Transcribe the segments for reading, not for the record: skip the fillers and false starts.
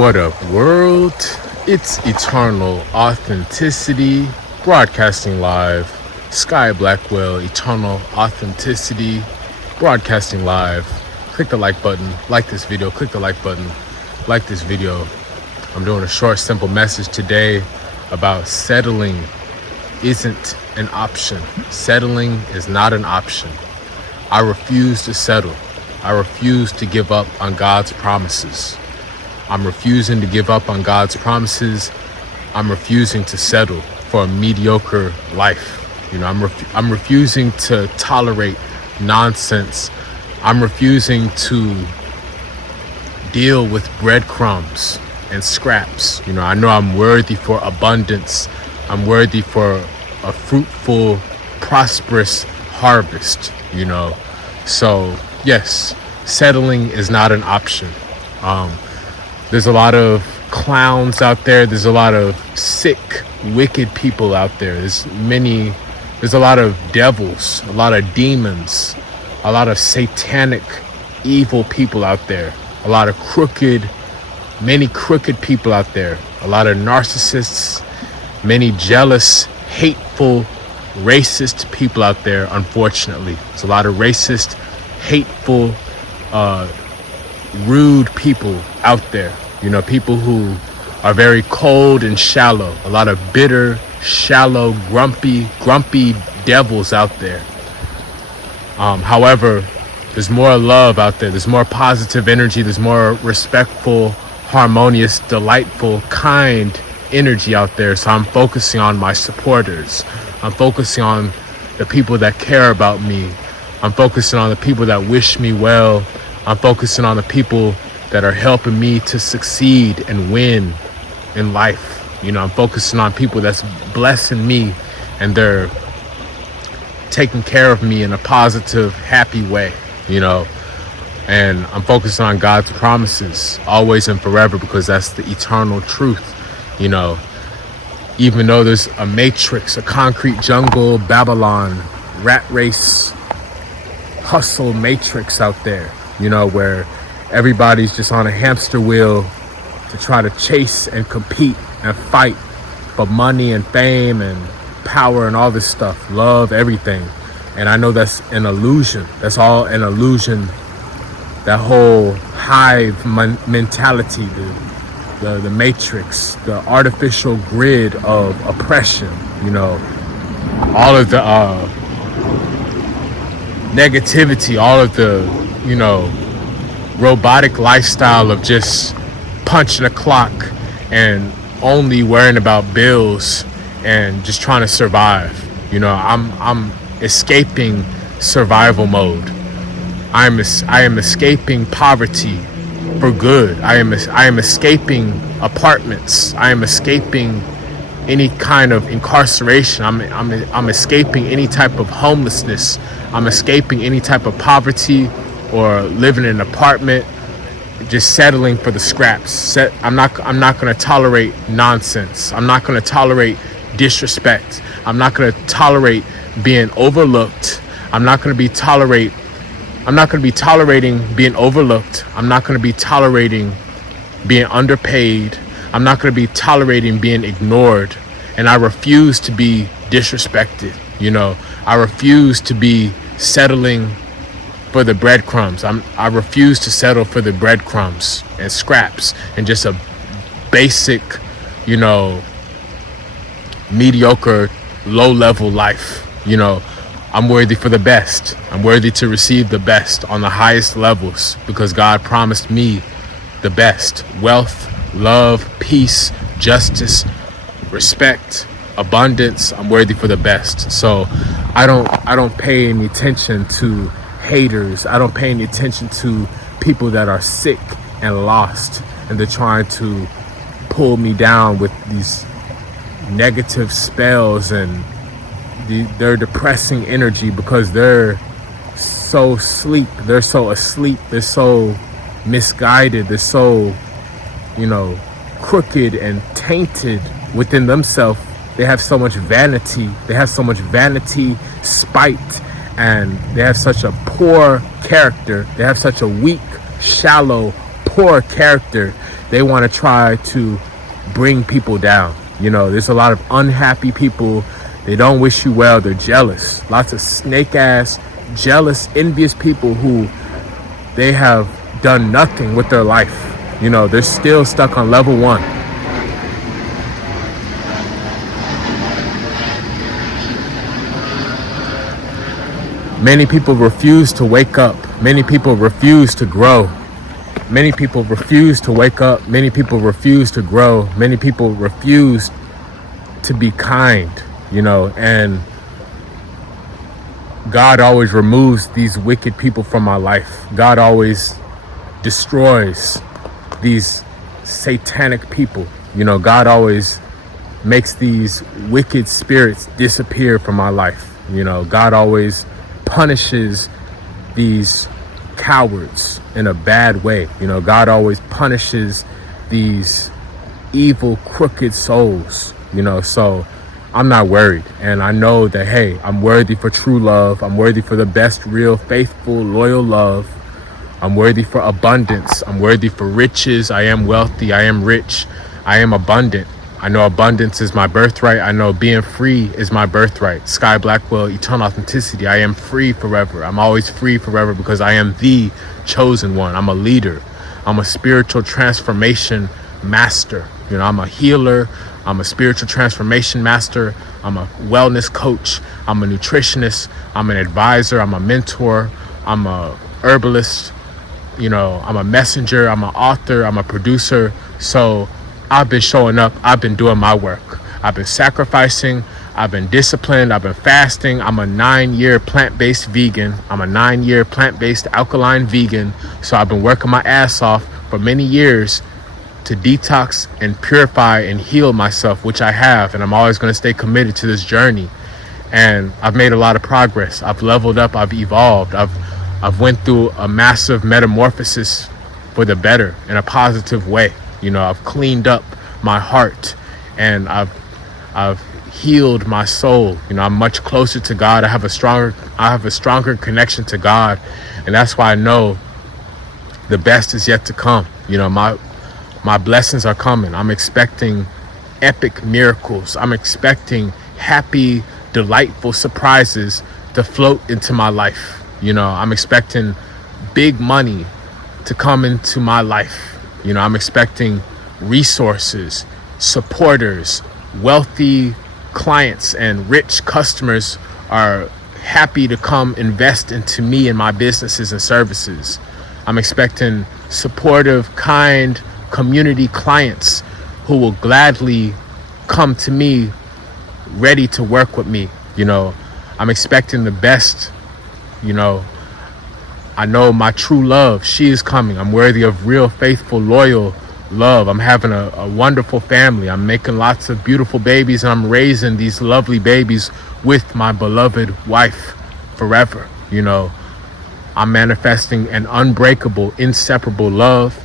What up, world? It's Eternal Authenticity, broadcasting live. Sky Blackwell, Eternal Authenticity, broadcasting live. Click the like button, like this video, click the like button, like this video. I'm doing a short, simple message today about settling isn't an option. Settling is not an option. I refuse to settle. I refuse to give up on God's promises. I'm refusing to give up on God's promises. I'm refusing to settle for a mediocre life. I'm refusing to tolerate nonsense. I'm refusing to deal with breadcrumbs and scraps. I know I'm worthy for abundance. I'm worthy for a fruitful, prosperous harvest, So, yes, settling is not an option. There's a lot of clowns out there. There's a lot of sick, wicked people out there. There's a lot of devils, a lot of demons, a lot of satanic, evil people out there. A lot of many crooked people out there. A lot of narcissists, many jealous, hateful, racist people out there, unfortunately. There's a lot of racist, hateful, rude people out there. People who are very cold and shallow. A lot of bitter, shallow, grumpy devils out there. However, there's more love out there. There's more positive energy. There's more respectful, harmonious, delightful, kind energy out there. So I'm focusing on my supporters. I'm focusing on the people that care about me. I'm focusing on the people that wish me well. I'm focusing on the people that are helping me to succeed and win in life. I'm focusing on people that's blessing me and they're taking care of me in a positive, happy way, And I'm focusing on God's promises always and forever because that's the eternal truth, Even though there's a matrix, a concrete jungle, Babylon, rat race, hustle matrix out there, where everybody's just on a hamster wheel to try to chase and compete and fight for money and fame and power and all this stuff, love, everything. And I know that's an illusion. That's all an illusion. That whole hive mentality, the matrix, the artificial grid of oppression, all of the negativity, all of the, robotic lifestyle of just punching a clock and only worrying about bills and just trying to survive. I'm escaping survival mode. I am escaping poverty for good. I am escaping apartments. I am escaping any kind of incarceration. I'm escaping any type of homelessness. I'm escaping any type of poverty or living in an apartment, just settling for the scraps. I'm not going to tolerate nonsense. I'm not going to tolerate disrespect. I'm not going to tolerate being overlooked. I'm not going to be tolerating being overlooked. I'm not going to be tolerating being underpaid. I'm not going to be tolerating being ignored. And I refuse to be disrespected. I refuse to be settling for the breadcrumbs. I refuse to settle for the breadcrumbs and scraps and just a basic, mediocre, low-level life. I'm worthy for the best. I'm worthy to receive the best on the highest levels because God promised me the best. Wealth, love, peace, justice, respect, abundance. I'm worthy for the best. So I don't pay any attention to haters. I don't pay any attention to people that are sick and lost and they're trying to pull me down with these negative spells and their depressing energy because they're so asleep. They're so misguided. They're so, crooked and tainted within themselves. They have so much vanity. Spite, and they have such a poor character. They have such a weak, shallow, poor character they want to try to bring people down. There's a lot of unhappy people. They don't wish you well. They're jealous. Lots of snake ass, jealous, envious people who they have done nothing with their life. They're still stuck on level 1. Many people refuse to wake up. Many people refuse to grow. Many people refuse to wake up. Many people refuse to grow. Many people refuse to be kind, and God always removes these wicked people from my life. God always destroys these satanic people. God always makes these wicked spirits disappear from my life. God always punishes these cowards in a bad way. God always punishes these evil, crooked souls, so I'm not worried. And I know that, hey, I'm worthy for true love. I'm worthy for the best, real, faithful, loyal love. I'm worthy for abundance. I'm worthy for riches. I am wealthy. I am rich. I am abundant. I know abundance is my birthright. I know being free is my birthright. Sky Blackwell, eternal authenticity. I am free forever. I'm always free forever because I am the chosen one. I'm a leader. I'm a spiritual transformation master. I'm a healer. I'm a spiritual transformation master. I'm a wellness coach. I'm a nutritionist. I'm an advisor. I'm a mentor. I'm a herbalist. I'm a messenger. I'm an author. I'm a producer. So I've been showing up. I've been doing my work. I've been sacrificing. I've been disciplined. I've been fasting. I'm a 9-year plant-based vegan. I'm a 9-year plant-based alkaline vegan. So I've been working my ass off for many years to detox and purify and heal myself, which I have. And I'm always going to stay committed to this journey. And I've made a lot of progress. I've leveled up. I've evolved. I've went through a massive metamorphosis for the better in a positive way. I've cleaned up my heart and I've healed my soul. I'm much closer to God. I have a stronger connection to God. And that's why I know the best is yet to come. My blessings are coming. I'm expecting epic miracles. I'm expecting happy, delightful surprises to float into my life. I'm expecting big money to come into my life. I'm expecting resources, supporters, wealthy clients, and rich customers are happy to come invest into me and my businesses and services. I'm expecting supportive, kind community clients who will gladly come to me ready to work with me. I'm expecting the best. I know my true love, she is coming. I'm worthy of real, faithful, loyal love. I'm having a wonderful family. I'm making lots of beautiful babies, and I'm raising these lovely babies with my beloved wife forever. I'm manifesting an unbreakable, inseparable love.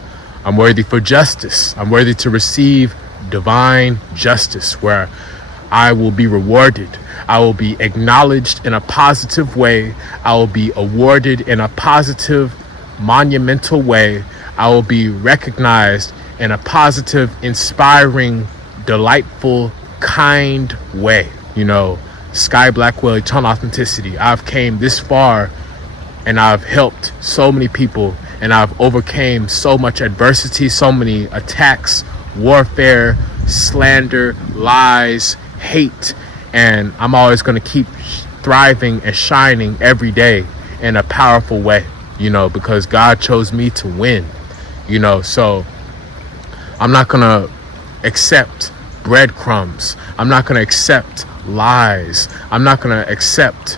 I'm worthy for justice. I'm worthy to receive divine justice where I will be rewarded. I will be acknowledged in a positive way. I will be awarded in a positive, monumental way. I will be recognized in a positive, inspiring, delightful, kind way. Sky Blackwell, eternal authenticity. I've came this far and I've helped so many people, and I've overcame so much adversity, so many attacks, warfare, slander, lies, hate. And I'm always going to keep thriving and shining every day in a powerful way, because God chose me to win, so I'm not going to accept breadcrumbs. I'm not going to accept lies. I'm not going to accept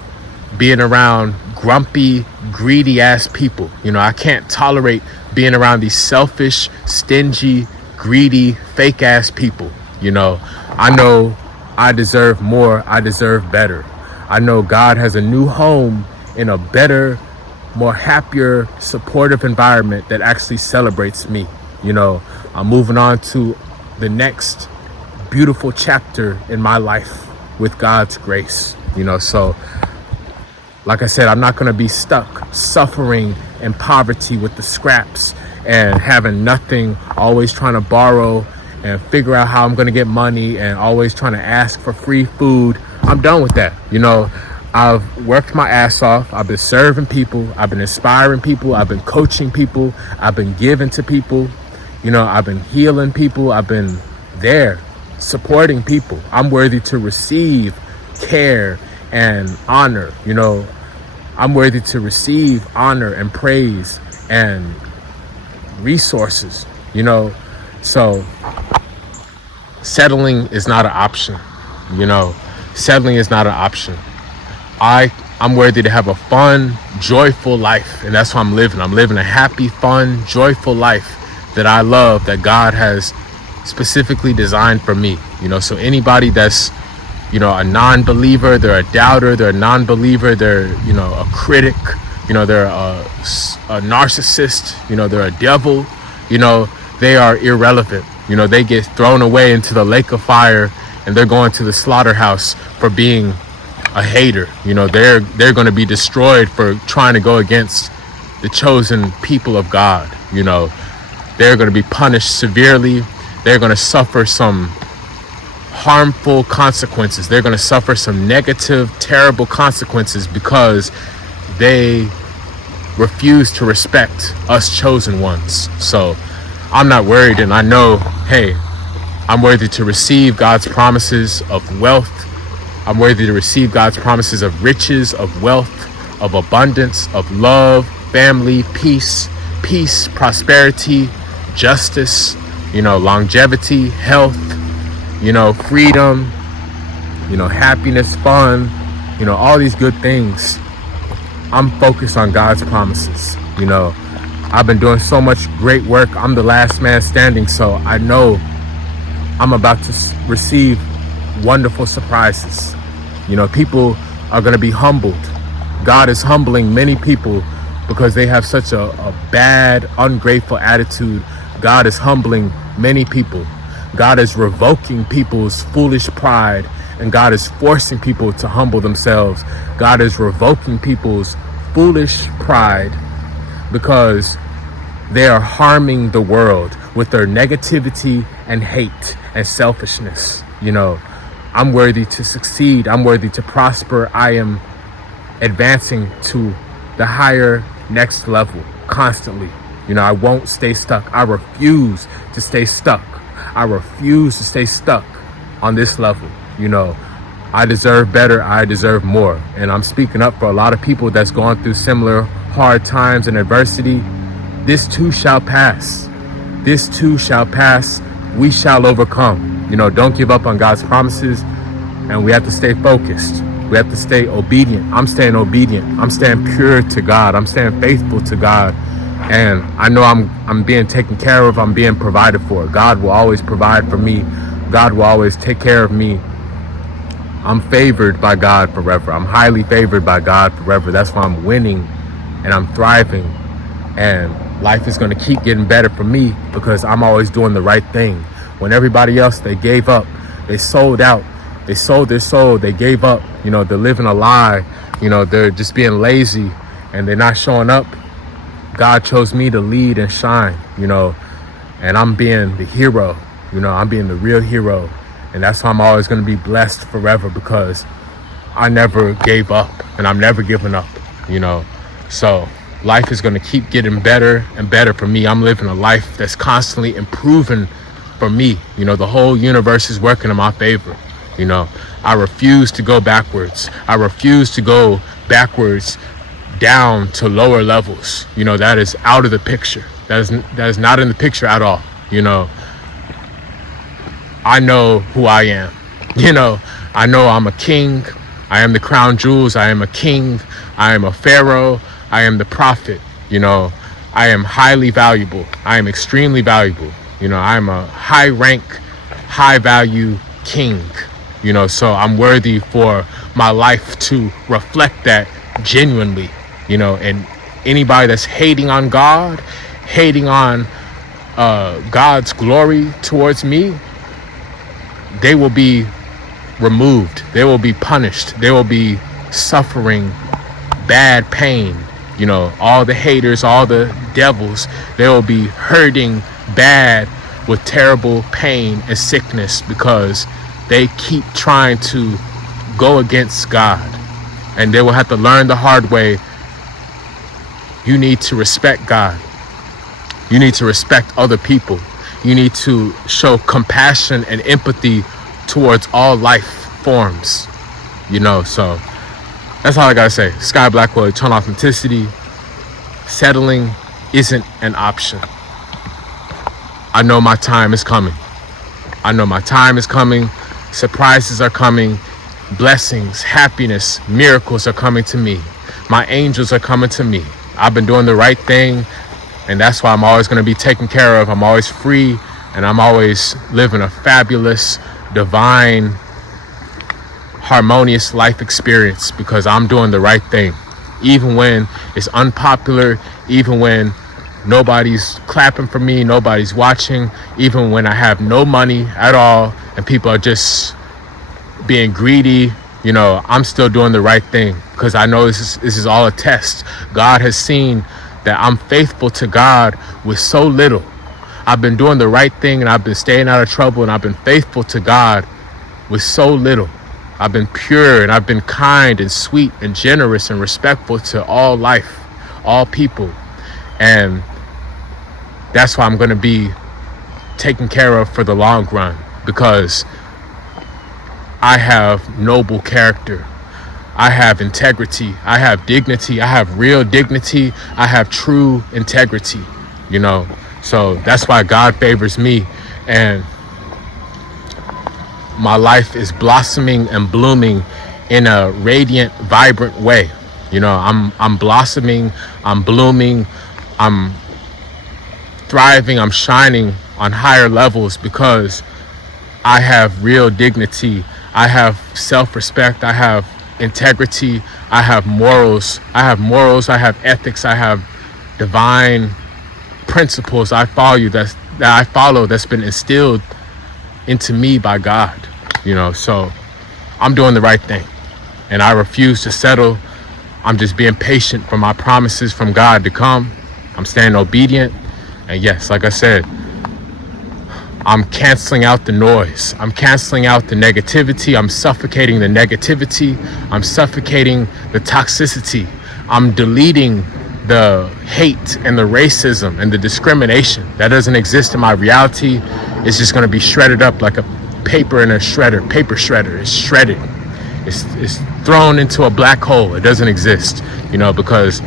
being around grumpy, greedy ass people. I can't tolerate being around these selfish, stingy, greedy, fake ass people. I know I deserve more. I deserve better. I know God has a new home in a better, more happier, supportive environment that actually celebrates me. I'm moving on to the next beautiful chapter in my life with God's grace. So like I said, I'm not going to be stuck suffering in poverty with the scraps and having nothing, always trying to borrow and figure out how I'm going to get money and always trying to ask for free food. I'm done with that. I've worked my ass off. I've been serving people. I've been inspiring people. I've been coaching people. I've been giving to people. I've been healing people. I've been there supporting people. I'm worthy to receive care and honor. I'm worthy to receive honor and praise and resources. So settling is not an option. Settling is not an option. I'm worthy to have a fun, joyful life, and that's what I'm living. I'm living a happy, fun, joyful life that I love, that God has specifically designed for me. So anybody that's a non-believer, they're a doubter, they're a non-believer, they're a critic, they're a narcissist, they're a devil, they are irrelevant. They get thrown away into the lake of fire, and they're going to the slaughterhouse for being a hater. They're going to be destroyed for trying to go against the chosen people of God. They're going to be punished severely. They're going to suffer some harmful consequences. They're going to suffer some negative, terrible consequences because they refuse to respect us chosen ones. So I'm not worried, and I know, hey, I'm worthy to receive God's promises of wealth. I'm worthy to receive God's promises of riches, of wealth, of abundance, of love, family, peace, prosperity, justice, longevity, health, freedom, happiness, fun, all these good things. I'm focused on God's promises. I've been doing so much great work. I'm the last man standing, so I know I'm about to receive wonderful surprises. People are going to be humbled. God is humbling many people because they have such a bad, ungrateful attitude. God is humbling many people. God is revoking people's foolish pride, and God is forcing people to humble themselves. God is revoking people's foolish pride because they are harming the world with their negativity and hate and selfishness. I'm worthy to succeed. I'm worthy to prosper. I am advancing to the higher next level constantly. I won't stay stuck. I refuse to stay stuck. I refuse to stay stuck on this level. I deserve better. I deserve more. And I'm speaking up for a lot of people that's going through similar hard times and adversity. This too shall pass. This too shall pass. We shall overcome. Don't give up on God's promises, and we have to stay focused. We have to stay obedient. I'm staying obedient. I'm staying pure to God. I'm staying faithful to God. And I know I'm being taken care of. I'm being provided for. God will always provide for me. God will always take care of me. I'm favored by God forever. I'm highly favored by God forever. That's why I'm winning and I'm thriving. And life is going to keep getting better for me because I'm always doing the right thing. When everybody else, they gave up, they sold out, they sold their soul, they gave up, they're living a lie, they're just being lazy and they're not showing up. God chose me to lead and shine, and I'm being the hero, I'm being the real hero. And that's why I'm always going to be blessed forever because I never gave up and I'm never giving up, So life is going to keep getting better and better for me. I'm living a life that's constantly improving for me. The whole universe is working in my favor. I refuse to go backwards. I refuse to go backwards down to lower levels. That is out of the picture. That is not in the picture at all. I know who I am. I know I'm a king. I am the crown jewels. I am a king. I am a pharaoh. I am the prophet. I am highly valuable. I am extremely valuable. I am a high rank, high value king. So I'm worthy for my life to reflect that genuinely. And anybody that's hating on God, hating on God's glory towards me, they will be removed. They will be punished. They will be suffering bad pain. All the haters, all the devils. They will be hurting bad with terrible pain and sickness because they keep trying to go against God. And they will have to learn the hard way. You need to respect God. You need to respect other people. You need to show compassion and empathy towards all life forms. So that's all I gotta say. Sky Blackwell, eternal authenticity. Settling isn't an option. I know my time is coming. Surprises are coming. Blessings, happiness, miracles are coming to me. My angels are coming to me. I've been doing the right thing, and that's why I'm always going to be taken care of. I'm always free, and I'm always living a fabulous, divine, harmonious life experience because I'm doing the right thing. Even when it's unpopular, even when nobody's clapping for me, nobody's watching, even when I have no money at all and people are just being greedy, I'm still doing the right thing because I know this is all a test. God has seen that I'm faithful to God with so little. I've been doing the right thing and I've been staying out of trouble and I've been faithful to God with so little. I've been pure and I've been kind and sweet and generous and respectful to all life, all people. And that's why I'm going to be taken care of for the long run because I have noble character. I have integrity. I have dignity. I have real dignity. I have true integrity, So that's why God favors me. And my life is blossoming and blooming in a radiant, vibrant way. I'm blossoming, I'm blooming, I'm thriving, I'm shining on higher levels because I have real dignity. I have self-respect. I have integrity. I have morals. I have ethics. I have divine principles I follow that's been instilled into me by God. So I'm doing the right thing and I refuse to settle. I'm just being patient for my promises from God to come. I'm staying obedient. And yes, like I said, I'm canceling out the noise. I'm canceling out the negativity. I'm suffocating the negativity. I'm suffocating the toxicity. I'm deleting the hate and the racism and the discrimination that doesn't exist in my reality. It's just going to be shredded up like a paper in a shredder, paper shredder. It's shredded. It's thrown into a black hole. It doesn't exist, because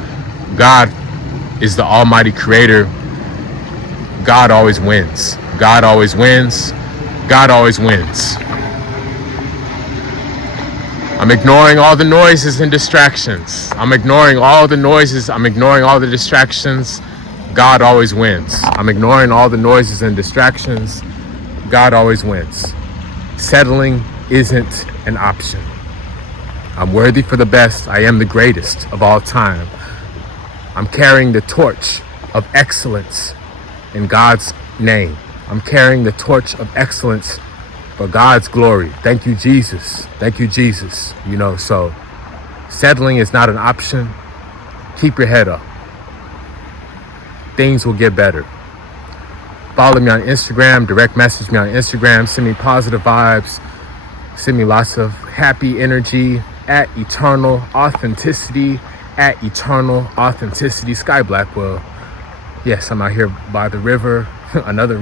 God is the almighty creator. God always wins. God always wins. God always wins. I'm ignoring all the noises and distractions. I'm ignoring all the noises. I'm ignoring all the distractions. God always wins. I'm ignoring all the noises and distractions. God always wins. Settling isn't an option. I'm worthy for the best. I am the greatest of all time. I'm carrying the torch of excellence in God's name. I'm carrying the torch of excellence for God's glory. Thank you, Jesus. Thank you, Jesus. So settling is not an option. Keep your head up. Things will get better. Follow me on Instagram, direct message me on Instagram, send me positive vibes, send me lots of happy energy at Eternal Authenticity, Sky Blackwell. Yes, I'm out here by the river, another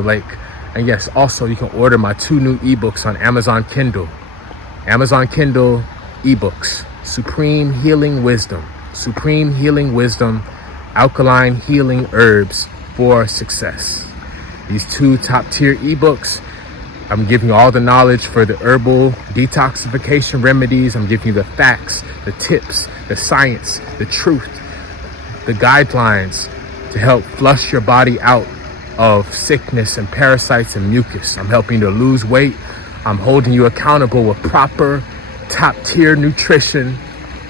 lake. And yes, also you can order my 2 new ebooks on Amazon Kindle. Amazon Kindle ebooks, Supreme Healing Wisdom, Alkaline Healing Herbs for Success. These 2 top tier ebooks, I'm giving you all the knowledge for the herbal detoxification remedies. I'm giving you the facts, the tips, the science, the truth, the guidelines to help flush your body out of sickness and parasites and mucus. I'm helping you to lose weight. I'm holding you accountable with proper top tier nutrition,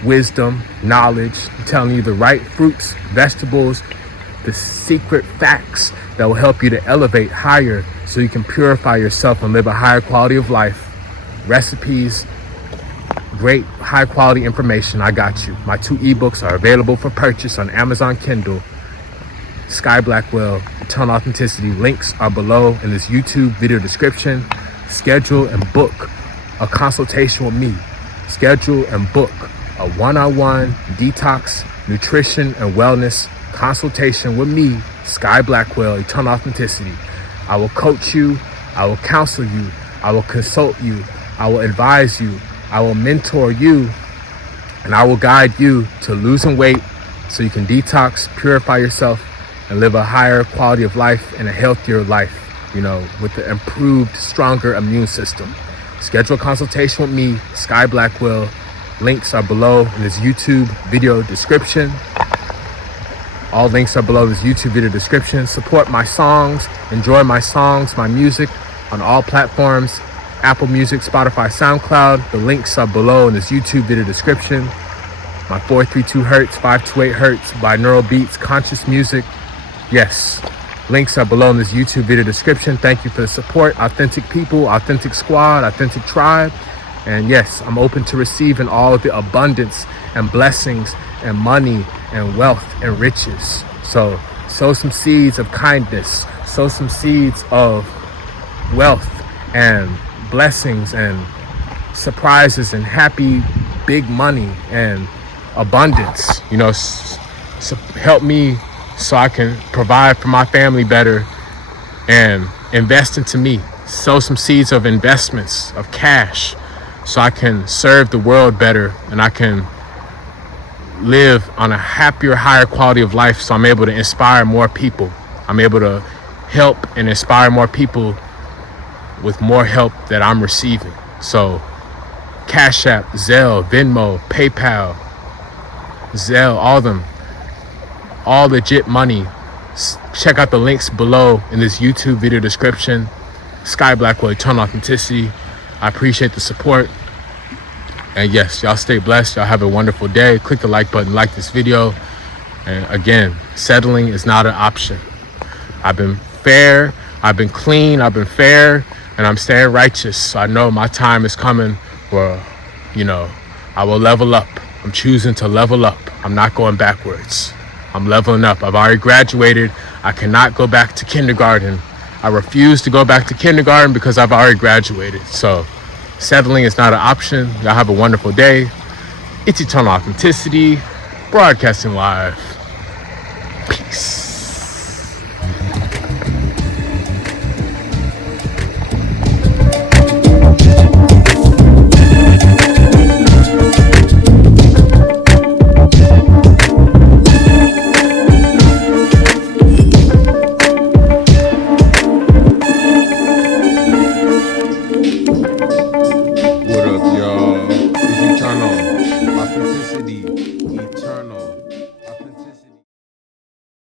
wisdom, knowledge. I'm telling you the right fruits, vegetables, the secret facts that will help you to elevate higher so you can purify yourself and live a higher quality of life. Recipes, great high quality information. I got you. My 2 ebooks are available for purchase on Amazon Kindle. Sky Blackwell, Eternal Authenticity. Links are below in this YouTube video description. Schedule and book a consultation with me. Schedule and book a one-on-one detox, nutrition, and wellness consultation with me, Sky Blackwell, Eternal Authenticity. I will coach you. I will counsel you. I will consult you. I will advise you. I will mentor you. And I will guide you to losing weight so you can detox, purify yourself, and live a higher quality of life and a healthier life, with the improved, stronger immune system. Schedule a consultation with me, Sky Blackwell. Links are below in this YouTube video description. All links are below this YouTube video description. Support my songs, enjoy my songs, my music on all platforms. Apple Music, Spotify, SoundCloud. The links are below in this YouTube video description. My 432 Hertz, 528 Hertz, binaural beats, conscious music. Yes, links are below in this YouTube video description. Thank you for the support. Authentic people, authentic squad, authentic tribe. And yes, I'm open to receiving all of the abundance and blessings and money and wealth and riches. So sow some seeds of kindness, sow some seeds of wealth and blessings and surprises and happy big money and abundance. Help me so I can provide for my family better and invest into me. Sow some seeds of investments, of cash, so I can serve the world better and I can live on a happier, higher quality of life, so I'm able to inspire more people. I'm able to help and inspire more people with more help that I'm receiving. So Cash App, Zelle, Venmo, PayPal, Zelle, all legit money. Check out the links below in this YouTube video description. Sky Blackwell, Eternal Authenticity. I appreciate the support. And yes, y'all stay blessed. Y'all have a wonderful day. Click the like button, like this video. And again, settling is not an option. I've been fair, I've been clean, I've been fair, and I'm staying righteous. So I know my time is coming where, I will level up. I'm choosing to level up. I'm not going backwards. I'm leveling up. I've already graduated. I cannot go back to kindergarten. I refuse to go back to kindergarten because I've already graduated. So settling is not an option. Y'all have a wonderful day. It's Eternal Authenticity, broadcasting live. Peace.